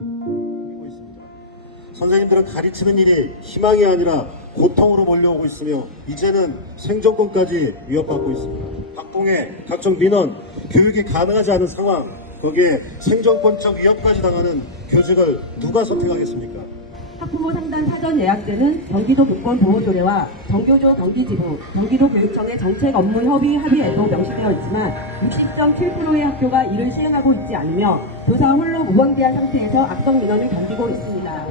있습니다. 선생님들은 가르치는 일이 희망이 아니라 고통으로 몰려오고 있으며 이제는 생존권까지 위협받고 있습니다. 학부모의 각종 민원, 교육이 가능하지 않은 상황, 거기에 생존권적 위협까지 당하는 교직을 누가 선택하겠습니까? 학부모 상담 사전 예약제는 경기도 교권보호조례와 정교조 경기지부, 경기도교육청의 정책 업무 합의에도 명시되어 있지만 60.7%의 학교가 이를 시행하고 있지 않으며 교사 홀로 무방비한 상태에서 악성 민원을 견디고 있습니다.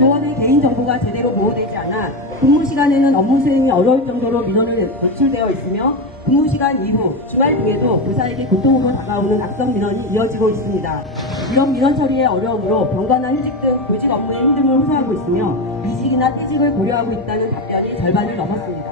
교원의 개인정보가 제대로 보호되지 않아 근무 시간에는 업무 수행이 어려울 정도로 민원을 노출되어 있으며 근무 시간 이후 주말 등에도 교사에게 고통으로 다가오는 악성 민원이 이어지고 있습니다. 이런 민원 처리의 어려움으로 병가나 휴직 등 교직 업무에 힘듦을 호소하고 있으며 이직이나 퇴직을 고려하고 있다는 답변이 절반을 넘었습니다.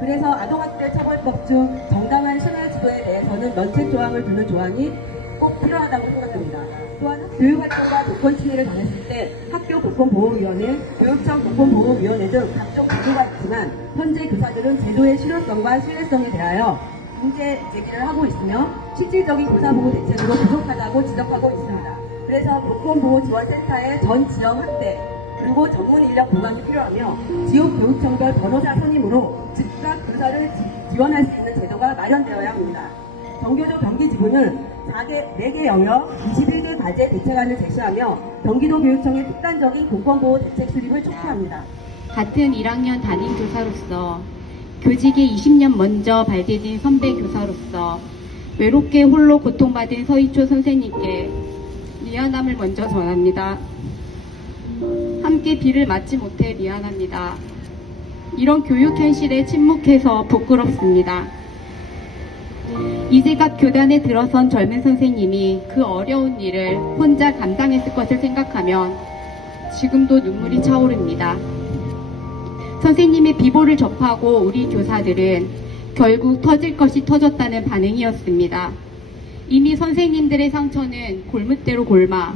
그래서 아동학대 처벌법 중 정당한 신화 지도에 대해서는 면책 조항을 두는 조항이 꼭 필요하다고 생각합니다. 또한 교육활동과 교권 침해를 당했을 때 학교 교권보호위원회, 교육청 교권보호위원회 등 각종 제도가 있지만 현재 교사들은 제도의 실효성과 신뢰성에 대하여 문제 제기를 하고 있으며 실질적인 교사보호 대책으로 부족하다고 지적하고 있습니다. 그래서 교권보호지원센터의 전 지역 확대 그리고 전문 인력 보강이 필요하며 지역 교육청별 변호사 선임으로 즉각 교사를 지원할 수 있는 제도가 마련되어야 합니다. 정교조 경기지부는 4개 영역 21개 과제 대책안을 제시하며 경기도 교육청의 특단적인 교권보호 대책 수립을 촉구합니다. 같은 1학년 담임 교사로서 교직에 20년 먼저 발디딘 선배 교사로서 외롭게 홀로 고통받은 서희초 선생님께 미안함을 먼저 전합니다. 함께 비를 맞지 못해 미안합니다. 이런 교육 현실에 침묵해서 부끄럽습니다. 이제 갓 교단에 들어선 젊은 선생님이 그 어려운 일을 혼자 감당했을 것을 생각하면 지금도 눈물이 차오릅니다. 선생님의 비보를 접하고 우리 교사들은 결국 터질 것이 터졌다는 반응이었습니다. 이미 선생님들의 상처는 골무대로 골마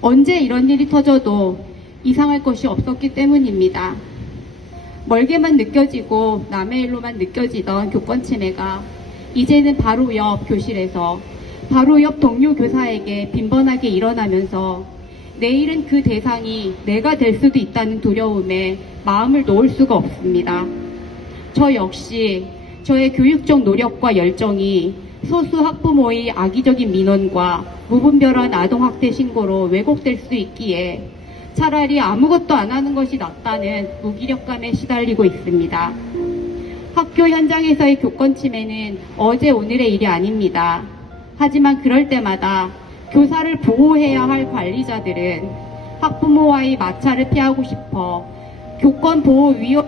언제 이런 일이 터져도 이상할 것이 없었기 때문입니다. 멀게만 느껴지고 남의 일로만 느껴지던 교권 침해가 이제는 바로 옆 교실에서 바로 옆 동료 교사에게 빈번하게 일어나면서 내일은 그 대상이 내가 될 수도 있다는 두려움에 마음을 놓을 수가 없습니다. 저 역시 저의 교육적 노력과 열정이 소수 학부모의 악의적인 민원과 무분별한 아동학대 신고로 왜곡될 수 있기에 차라리 아무것도 안 하는 것이 낫다는 무기력감에 시달리고 있습니다. 학교 현장에서의 교권 침해는 어제 오늘의 일이 아닙니다. 하지만 그럴 때마다 교사를 보호해야 할 관리자들은 학부모와의 마찰을 피하고 싶어 교권보호위원회와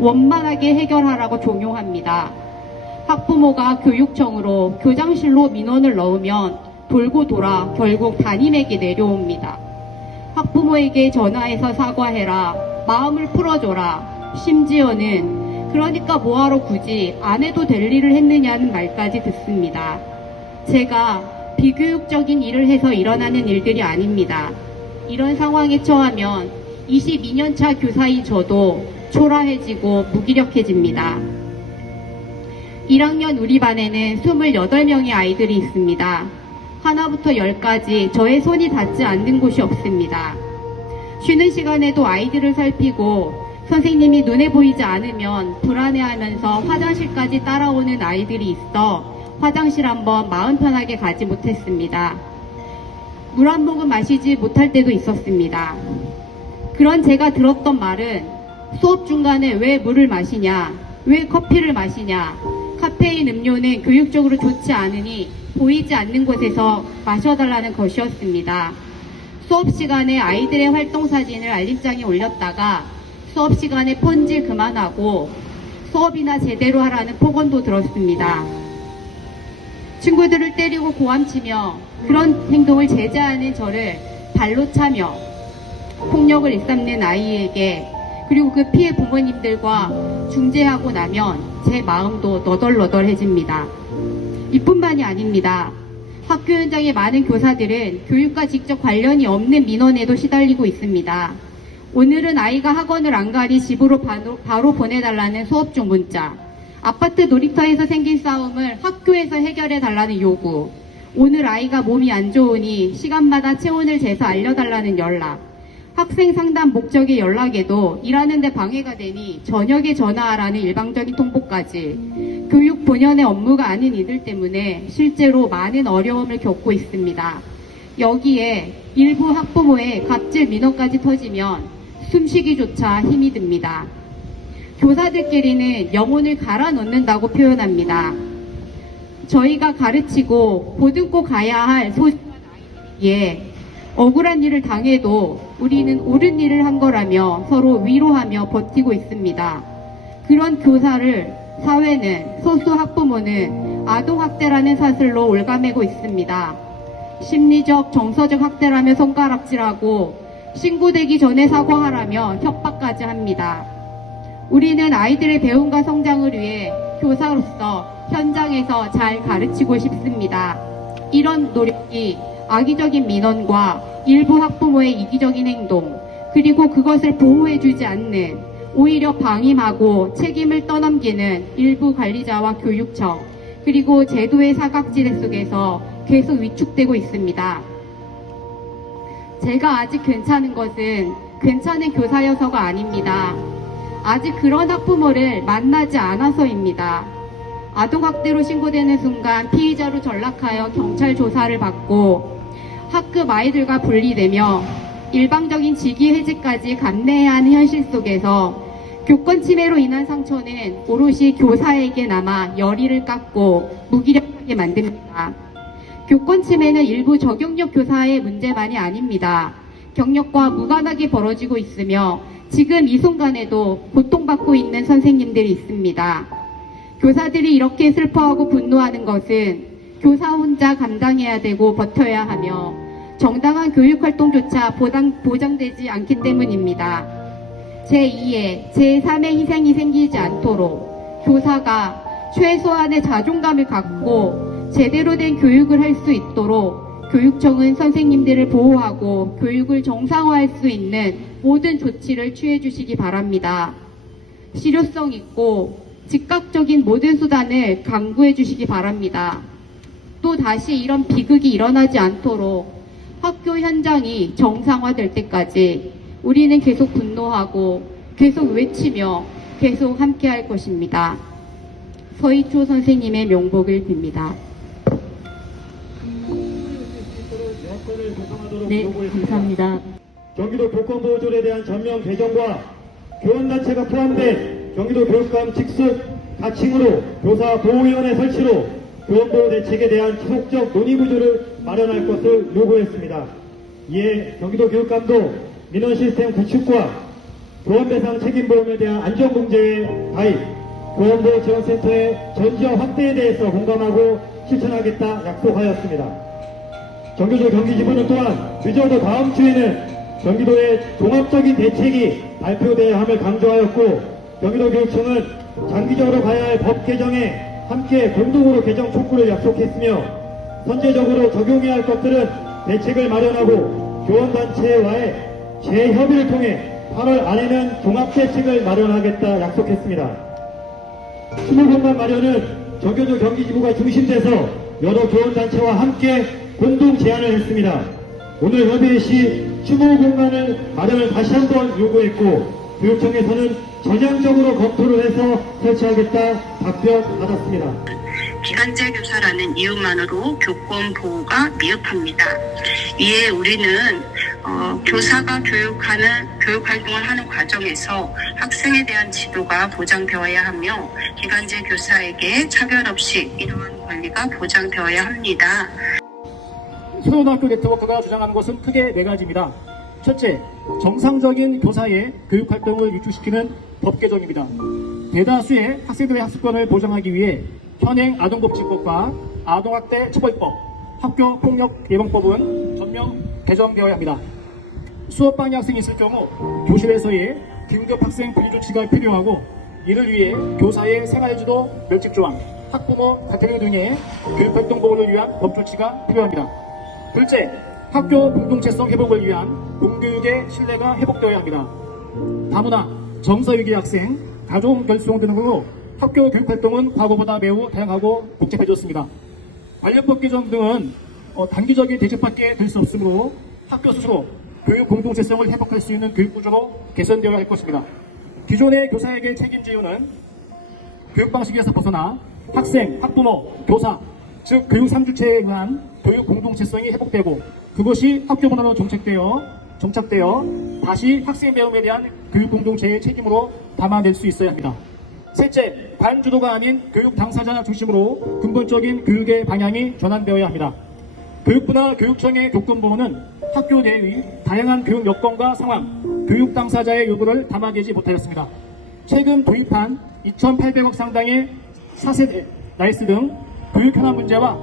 원만하게 해결하라고 종용합니다. 학부모가 교육청으로 교장실로 민원을 넣으면 돌고 돌아 결국 담임에게 내려옵니다. 학부모에게 전화해서 사과해라, 마음을 풀어줘라, 심지어는 그러니까 뭐하러 굳이 안 해도 될 일을 했느냐는 말까지 듣습니다. 제가 비교육적인 일을 해서 일어나는 일들이 아닙니다. 이런 상황에 처하면 22년차 교사인 저도 초라해지고 무기력해집니다. 1학년 우리 반에는 28명의 아이들이 있습니다. 하나부터 10까지 저의 손이 닿지 않는 곳이 없습니다. 쉬는 시간에도 아이들을 살피고 선생님이 눈에 보이지 않으면 불안해하면서 화장실까지 따라오는 아이들이 있어 화장실 한번 마음 편하게 가지 못했습니다. 물 한 모금 마시지 못할 때도 있었습니다. 그런 제가 들었던 말은 수업 중간에 왜 물을 마시냐, 왜 커피를 마시냐, 카페인 음료는 교육적으로 좋지 않으니 보이지 않는 곳에서 마셔달라는 것이었습니다. 수업 시간에 아이들의 활동 사진을 알림장에 올렸다가 수업 시간에 폰질 그만하고 수업이나 제대로 하라는 폭언도 들었습니다. 친구들을 때리고 고함치며 그런 행동을 제재하는 저를 발로 차며 폭력을 일삼는 아이에게 그리고 그 피해 부모님들과 중재하고 나면 제 마음도 너덜너덜해집니다. 이뿐만이 아닙니다. 학교 현장의 많은 교사들은 교육과 직접 관련이 없는 민원에도 시달리고 있습니다. 오늘은 아이가 학원을 안 가니 집으로 바로 보내달라는 수업 중 문자, 아파트 놀이터에서 생긴 싸움을 학교에서 해결해달라는 요구, 오늘 아이가 몸이 안 좋으니 시간마다 체온을 재서 알려달라는 연락, 학생 상담 목적의 연락에도 일하는데 방해가 되니 저녁에 전화하라는 일방적인 통보까지 교육 본연의 업무가 아닌 이들 때문에 실제로 많은 어려움을 겪고 있습니다. 여기에 일부 학부모의 갑질 민원까지 터지면 숨쉬기조차 힘이 듭니다. 교사들끼리는 영혼을 갈아 넣는다고 표현합니다. 저희가 가르치고 보듬고 가야 할 소중한 아이들이기에 억울한 일을 당해도 우리는 옳은 일을 한 거라며 서로 위로하며 버티고 있습니다. 그런 교사를 사회는, 소수 학부모는 아동학대라는 사슬로 올가매고 있습니다. 심리적, 정서적 학대라며 손가락질하고 신고되기 전에 사과하라며 협박까지 합니다. 우리는 아이들의 배움과 성장을 위해 교사로서 현장에서 잘 가르치고 싶습니다. 이런 노력이 악의적인 민원과 일부 학부모의 이기적인 행동, 그리고 그것을 보호해주지 않는, 오히려 방임하고 책임을 떠넘기는 일부 관리자와 교육청, 그리고 제도의 사각지대 속에서 계속 위축되고 있습니다. 제가 아직 괜찮은 것은 괜찮은 교사여서가 아닙니다. 아직 그런 학부모를 만나지 않아서입니다. 아동학대로 신고되는 순간 피의자로 전락하여 경찰 조사를 받고 학급 아이들과 분리되며 일방적인 직위 해제까지 감내해야 하는 현실 속에서 교권 침해로 인한 상처는 오롯이 교사에게 남아 열의를 깎고 무기력하게 만듭니다. 교권 침해는 일부 적용력 교사의 문제만이 아닙니다. 경력과 무관하게 벌어지고 있으며 지금 이 순간에도 고통받고 있는 선생님들이 있습니다. 교사들이 이렇게 슬퍼하고 분노하는 것은 교사 혼자 감당해야 되고 버텨야 하며 정당한 교육활동조차 보장되지 않기 때문입니다. 제2의, 제3의 희생이 생기지 않도록 교사가 최소한의 자존감을 갖고 제대로 된 교육을 할 수 있도록 교육청은 선생님들을 보호하고 교육을 정상화할 수 있는 모든 조치를 취해 주시기 바랍니다. 실효성 있고 즉각적인 모든 수단을 강구해 주시기 바랍니다. 또 다시 이런 비극이 일어나지 않도록 학교 현장이 정상화될 때까지 우리는 계속 분노하고 계속 외치며 계속 함께 할 것입니다. 서희초 선생님의 명복을 빕니다. 네, 감사합니다. 경기도 교권보호조례에 대한 전면 개정과 교원단체가 포함된 경기도 교육감 직속 가칭으로 교사보호위원회 설치로 교원보호 대책에 대한 지속적 논의구조를 마련할 것을 요구했습니다. 이에 경기도 교육감도 민원 시스템 구축과 교원배상 책임보험에 대한 안전공제의 가입, 교원보호지원센터의 전지역 확대에 대해서 공감하고 실천하겠다 약속하였습니다. 경기도 경기지부는 또한 늦어도 다음 주에는 경기도의 종합적인 대책이 발표돼야 함을 강조하였고, 경기도 교육청은 장기적으로 가야 할 법 개정에 함께 공동으로 개정 촉구를 약속했으며, 선제적으로 적용해야 할 것들은 대책을 마련하고 교원단체와의 재협의를 통해 8월 안에는 종합대책을 마련하겠다 약속했습니다. 추모공간 마련은 정교조 경기지부가 중심돼서 여러 교원단체와 함께 공동 제안을 했습니다. 오늘 협의 시 추모공간을 마련을 다시 한번 요구했고, 교육청에서는 전향적으로 검토를 해서 설치하겠다 답변 받았습니다. 기간제 교사라는 이유만으로 교권 보호가 미흡합니다. 이에 우리는 교사가 교육 활동을 하는 과정에서 학생에 대한 지도가 보장되어야 하며, 기간제 교사에게 차별 없이 이러한 권리가 보장되어야 합니다. 초등학교 네트워크가 주장하는 것은 크게 네 가지입니다. 첫째, 정상적인 교사의 교육활동을 유추시키는 법 개정입니다. 대다수의 학생들의 학습권을 보장하기 위해 현행 아동복지법과 아동학대 처벌법, 학교폭력예방법은 전면 개정되어야 합니다. 수업방해 학생이 있을 경우 교실에서의 긴급 학생 분리 조치가 필요하고, 이를 위해 교사의 생활지도 멸칙조항, 학부모 가태료 등의 교육활동 보호를 위한 법 조치가 필요합니다. 둘째, 학교 공동체성 회복을 위한 공교육의 신뢰가 회복되어야 합니다. 다문화, 정서위기 학생, 가족 결손 등으로 학교 교육활동은 과거보다 매우 다양하고 복잡해졌습니다. 관련법 개정 등은 단기적인 대책밖에 될 수 없으므로 학교 스스로 교육 공동체성을 회복할 수 있는 교육 구조로 개선되어야 할 것입니다. 기존의 교사에게 책임지우는 교육 방식에서 벗어나 학생, 학부모, 교사, 즉 교육 3주체에 의한 교육 공동체성이 회복되고 그것이 학교 문화로 정착되어 다시 학생 배움에 대한 교육 공동체의 책임으로 담아낼 수 있어야 합니다. 셋째, 반주도가 아닌 교육 당사자 중심으로 근본적인 교육의 방향이 전환되어야 합니다. 교육부나 교육청의 교권부는 학교 내의 다양한 교육 여건과 상황, 교육 당사자의 요구를 담아내지 못하였습니다. 최근 도입한 2,800억 상당의 4세대, 나이스 등 교육 현안 문제와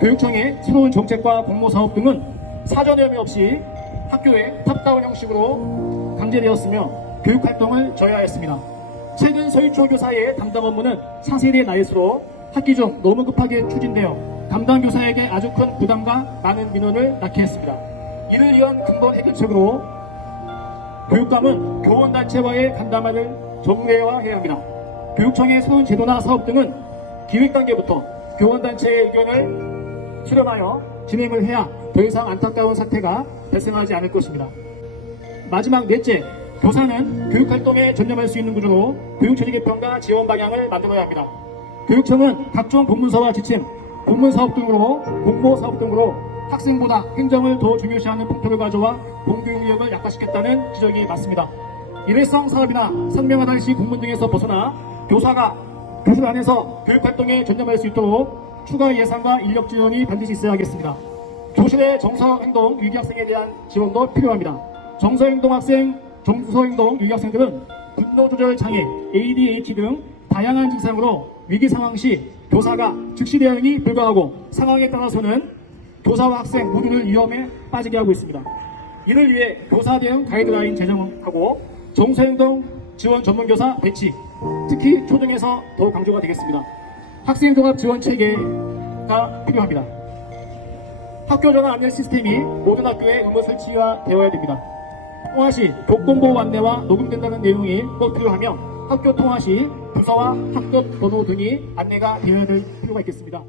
교육청의 새로운 정책과 공모 사업 등은 사전 협의 없이 학교의 탑다운 형식으로 강제되었으며 교육 활동을 저해하였습니다. 최근 서희초 교사의 담당 업무는 4세대 나이스로 학기 중 너무 급하게 추진되어 담당 교사에게 아주 큰 부담과 많은 민원을 낳게 했습니다. 이를 위한 근본 해결책으로 교육감은 교원단체와의 간담회를 정례화해야 합니다. 교육청의 새로운 제도나 사업 등은 기획 단계부터 교원단체의 의견을 수렴하여 진행을 해야 더 이상 안타까운 사태가 발생하지 않을 것입니다. 마지막 넷째, 교사는 교육활동에 전념할 수 있는 구조로 교육체제 개편과 지원 방향을 만들어야 합니다. 교육청은 각종 본문서와 지침, 본문사업 등으로 공모사업 등으로 학생보다 행정을 더 중요시하는 풍토를 가져와 공교육력을 약화시켰다는 지적이 많습니다. 일회성 사업이나 선명하다시 공문 등에서 벗어나 교사가 교실 안에서 교육활동에 전념할 수 있도록 추가 예산과 인력 지원이 반드시 있어야 하겠습니다. 교실의 정서행동 유기학생에 대한 지원도 필요합니다. 정서행동 유기학생들은 분노조절 장애, ADHD 등 다양한 증상으로 위기상황 시 교사가 즉시 대응이 불가하고 상황에 따라서는 교사와 학생 모두를 위험에 빠지게 하고 있습니다. 이를 위해 교사 대응 가이드라인 제정하고 정서행동 지원 전문교사 배치, 특히 초등에서 더욱 강조가 되겠습니다. 학생 종합 지원 체계가 필요합니다. 학교 전화 안내 시스템이 모든 학교에 의무 설치가 되어야 됩니다. 통화 시 교권보호 안내와 녹음된다는 내용이 꼭 필요하며 학교 통화 시 부서와 학급 번호 등이 안내가 되어야 될 필요가 있겠습니다.